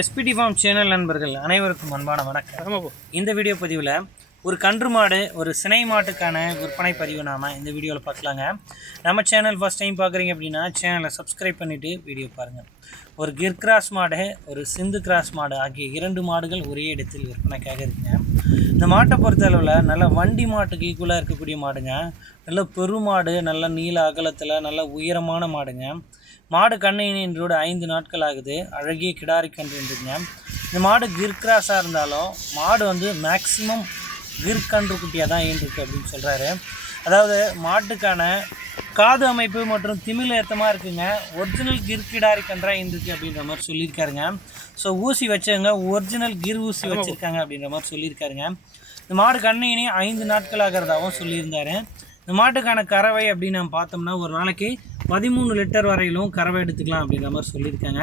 SPD form channel நண்பர்கள் அனைவருக்கும் அன்பான வணக்கம். இந்த வீடியோ பதிவில் ஒரு கன்று மாடு ஒரு சினை மாட்டுக்கான விற்பனை பதிவு நாம் இந்த வீடியோவில் பார்க்கலாங்க. நம்ம சேனல் ஃபஸ்ட் டைம் பார்க்குறீங்க அப்படின்னா சேனலை சப்ஸ்கிரைப் பண்ணிவிட்டு வீடியோ பாருங்கள். ஒரு கிர் கிராஸ் மாடு ஒரு சிந்து கிராஸ் மாடு ஆகிய 2 மாடுகள் ஒரே இடத்தில் விற்பனைக்காக இருக்குங்க. இந்த மாட்டை பொறுத்தளவில் நல்ல வண்டி மாட்டுக்கு ஈக்குவலாக இருக்கக்கூடிய மாடுங்க. நல்ல பெருமாடு, நல்ல நீள அகலத்தில் நல்ல உயரமான மாடுங்க. மாடு கண்ணின்றோட 5 நாட்கள் ஆகுது. அழகிய கிடாரி கன்றுங்க. இந்த மாடு கிர் கிராஸாக இருந்தாலும் மாடு மேக்சிமம் கிர் கன்று குட்டியாக தான் ஈன்றிருக்கு அப்படின்னு சொல்கிறாரு. அதாவது மாட்டுக்கான காது அமைப்பு மற்றும் திமிழ் ஏற்றமாக இருக்குங்க. ஒரிஜினல் கிர் கிடாரி கன்றாக ஈன்றிருக்கு அப்படின்ற மாதிரி சொல்லியிருக்காருங்க. ஸோ ஊசி வச்சவங்க ஒரிஜினல் கிர் ஊசி வச்சுருக்காங்க அப்படின்ற மாதிரி சொல்லியிருக்காருங்க. இந்த மாடு கண்ணினி 5 நாட்கள் ஆகிறதாகவும் சொல்லியிருந்தார். இந்த மாட்டுக்கான கறவை அப்படின்னு நம்ம பார்த்தோம்னா ஒரு நாளைக்கு 13 லிட்டர் வரையிலும் கறவை எடுத்துக்கலாம் அப்படின்ற மாதிரி சொல்லியிருக்காங்க.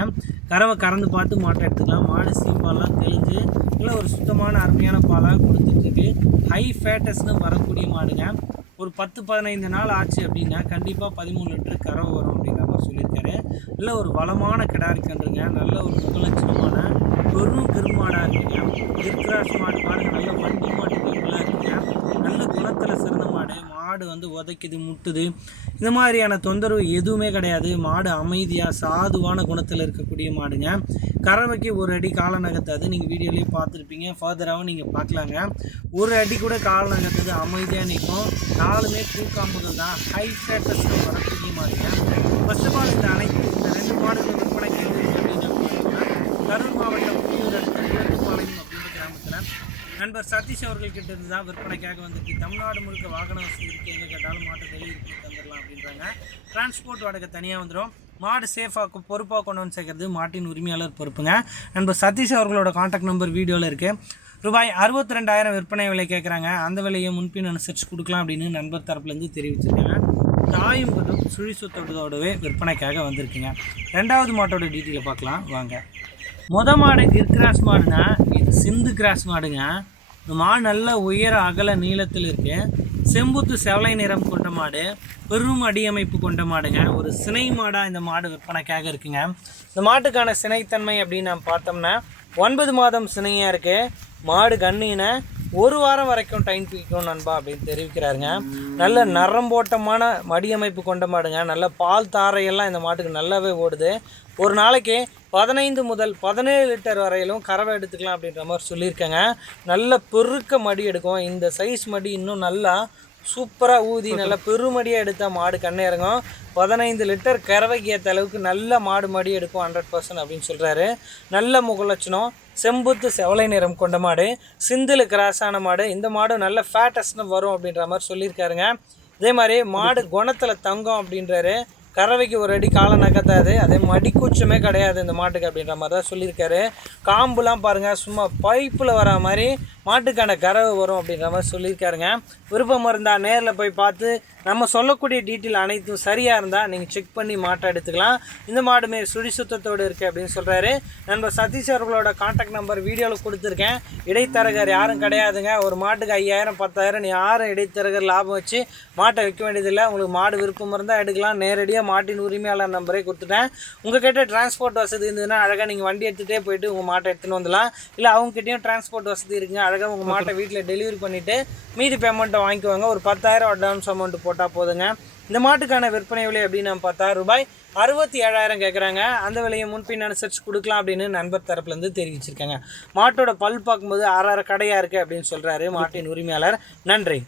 கறவை கறந்து பார்த்து மாட்டை எடுத்துக்கலாம். மாடு சீம்பாலாம் தெளிஞ்சு இல்லை ஒரு சுத்தமான அருமையான பாலாக கொடுத்துட்ருக்கு. ஹை ஃபேட்டஸ்னு வரக்கூடிய மாடுங்க. ஒரு 10-15 நாள் ஆச்சு அப்படின்னா கண்டிப்பாக 13 லிட்டர் கறவை வரும் அப்படின்ற மாதிரி சொல்லியிருக்காரு. இல்லை ஒரு வளமான கிடாரி கன்றுங்க. நல்ல ஒரு முகலட்சணமான பெரும் கிருமாடாக இருக்குங்க. கிர்கிராஸ் மாடு பாருங்கள், நல்ல வண்டி மாட்டுக்கு இருக்குங்க. நல்ல குணத்தில் சிறந்த மாடு. மாடு உதைக்குது, முட்டுது, இந்த மாதிரியான தொந்தரவு எதுவுமே கிடையாது. மாடு அமைதியாக சாதுவான குணத்தில் இருக்கக்கூடிய மாடுங்க. கறவைக்கு ஒரு அடி கால நகர்த்தாது. நீங்கள் வீடியோலேயே பார்த்துருப்பீங்க. ஃபர்தராகவும் நீங்கள் பார்க்கலாங்க. ஒரு அடி கூட கால நகர்த்தாது, அமைதியாக நிற்கும். நாலுமே பூக்காம்புகள் தான். ஹை ஃபேட்டஸ் வரக்கூடிய மாடுங்க. ஃபர்ஸ்ட் ஆஃப் ஆல் இந்த 2 மாடுகள் விற்பனைக்கு அப்படின்னு கரூர் மாவட்டம் புலியூர் அடுத்த குளத்துப்பாளையம் அப்படின்ற கிராமத்தில் நண்பர் சதீஷ் அவர்கள்கிட்ட இருந்து தான் விற்பனைக்காக வந்துருக்கு. தமிழ்நாடு முழுக்க வாகன வசதி இருக்குது. எங்கே கேட்டாலும் மாட்டை டெலிவரி தந்துடலாம் அப்படின்றாங்க. டிரான்ஸ்போர்ட் வாடகை தனியாக வந்துடும். மாடு சேஃபாக பொறுப்பாக கொண்டு வந்து சேர்க்கறது மாட்டின் உரிமையாளர் பொறுப்புங்க. நண்பர் சதீஷ் அவர்களோட கான்டாக்ட் நம்பர் வீடியோவில் இருக்குது. ரூபாய் 62,000 விற்பனை விலை கேட்குறாங்க. அந்த விலையை முன்பின் அனுசரித்து கொடுக்கலாம் அப்படின்னு நண்பர் தரப்புலேருந்து தெரிவிச்சிருக்காங்க. தாயும் பதும் சுழி சுத்தோடவே விற்பனைக்காக வந்திருக்குங்க. 2வது மாட்டோட டீட்டெயிலை பார்க்கலாம் வாங்க. மாடு கிர் கிராஸ் மாடுங்க. இது சிந்து கிராஸ் மாடுங்க. இந்த மாடு நல்ல உயர அகல நீளத்தில் இருக்கு. செம்புத்து செவலை நிறம் கொண்ட மாடு, பெரும் அடியமைப்பு கொண்ட மாடுங்க. ஒரு சினை மாடாக இந்த மாடு விற்பனைக்காக இருக்குங்க. இந்த மாட்டுக்கான சினைத்தன்மை அப்படின்னு நம்ம பார்த்தோம்னா 9 மாதம் சினையாக இருக்குது. மாடு கண்ணின 1 வாரம் வரைக்கும் டைம் பிடிக்கும் நண்பா அப்படின்னு தெரிவிக்கிறாருங்க. நல்ல நரம்போட்டமான மடியமைப்பு கொண்ட மாடுங்க. நல்ல பால் தாரையெல்லாம் இந்த மாட்டுக்கு நல்லாவே ஓடுது. ஒரு நாளைக்கு 15 முதல் 17 லிட்டர் வரையிலும் கறவை எடுத்துக்கலாம் அப்படின்ற மாதிரி சொல்லியிருக்காங்க. நல்ல பெருக்க மடி எடுக்கும். இந்த சைஸ் மடி இன்னும் நல்லா சூப்பராக ஊதி நல்லா பெருமடியாக எடுத்தால் மாடு கண்ணே இறங்கும். 15 லிட்டர் கறவைக்கு ஏற்ற அளவுக்கு நல்ல மாடு மடி எடுக்கும் 100% அப்படின்னு சொல்கிறாரு. நல்ல முகலட்சணம், செம்புத்து செவலை நிறம் கொண்ட மாடு, சிந்தில் கிராஸான மாடு. இந்த மாடு நல்ல ஃபேட்டஸ்னு வரும் அப்படின்ற மாதிரி சொல்லியிருக்காருங்க. அதே மாதிரி மாடு குணத்தில் தங்கம் அப்படின்றாரு. கறவைக்கு ஒரு அடி கால நகர்த்தாது. அதே மடிக்கூச்சமே கிடையாது இந்த மாட்டுக்கு அப்படின்ற மாதிரி தான் சொல்லியிருக்காரு. காம்புலாம் பாருங்கள், சும்மா பைப்பில் வர மாதிரி மாட்டுக்கான கறவை வரும் அப்படின்ற மாதிரி சொல்லியிருக்காருங்க. விருப்பம் இருந்தால் நேரில் போய் பார்த்து நம்ம சொல்லக்கூடிய டீட்டெயில் அனைத்தும் சரியாக இருந்தால் நீங்கள் செக் பண்ணி மாட்டை எடுத்துக்கலாம். இந்த மாடுமே சுழி சுத்தத்தோடு இருக்குது அப்படின்னு சொல்கிறாரு. நண்பர் சதீஷ் அவர்களோட கான்டாக்ட் நம்பர் வீடியோவில் கொடுத்துருக்கேன். இடைத்தரகர் யாரும் கிடையாதுங்க. ஒரு மாட்டுக்கு 5,000 10,000 யாரும் இடைத்தரகர் லாபம் வச்சு மாட்டை வைக்க வேண்டியதில்லை. உங்களுக்கு மாடு விருப்பம் இருந்தால் எடுக்கலாம். நேரடியாக மாட்டின் உரிமையாளர் நம்பரே கொடுத்துட்டேன். உங்கள்கிட்ட டிரான்ஸ்போர்ட் வசதி இருந்ததுன்னா அழகாக நீங்கள் வண்டி எடுத்துகிட்டே போயிட்டு உங்கள் மாட்டை எடுத்துன்னு வந்துடலாம். இல்லை அவங்ககிட்டையும் டிரான்ஸ்போர்ட் வசதி இருக்குங்க. அழகாக உங்கள் மாட்டை வீட்டில் டெலிவரி பண்ணிவிட்டு மீதி பேமெண்ட்டை வாங்கிக்குவாங்க. ஒரு 10,000 அட்வான்ஸ் அமௌண்ட் போட்டால் போதுங்க. இந்த மாட்டுக்கான விற்பனை விலை அப்படின்னு நம்ம பார்த்தா ரூபாய் 67,000 கேட்குறாங்க. அந்த விலையை முன்பின் அனுசரித்து கொடுக்கலாம் அப்படின்னு நண்பர் தரப்புலேருந்து தெரிவிச்சிருக்காங்க. மாட்டோட பல் பார்க்கும்போது 6 கடையாக இருக்குது அப்படின்னு சொல்கிறாரு மாட்டின் உரிமையாளர். நன்றி.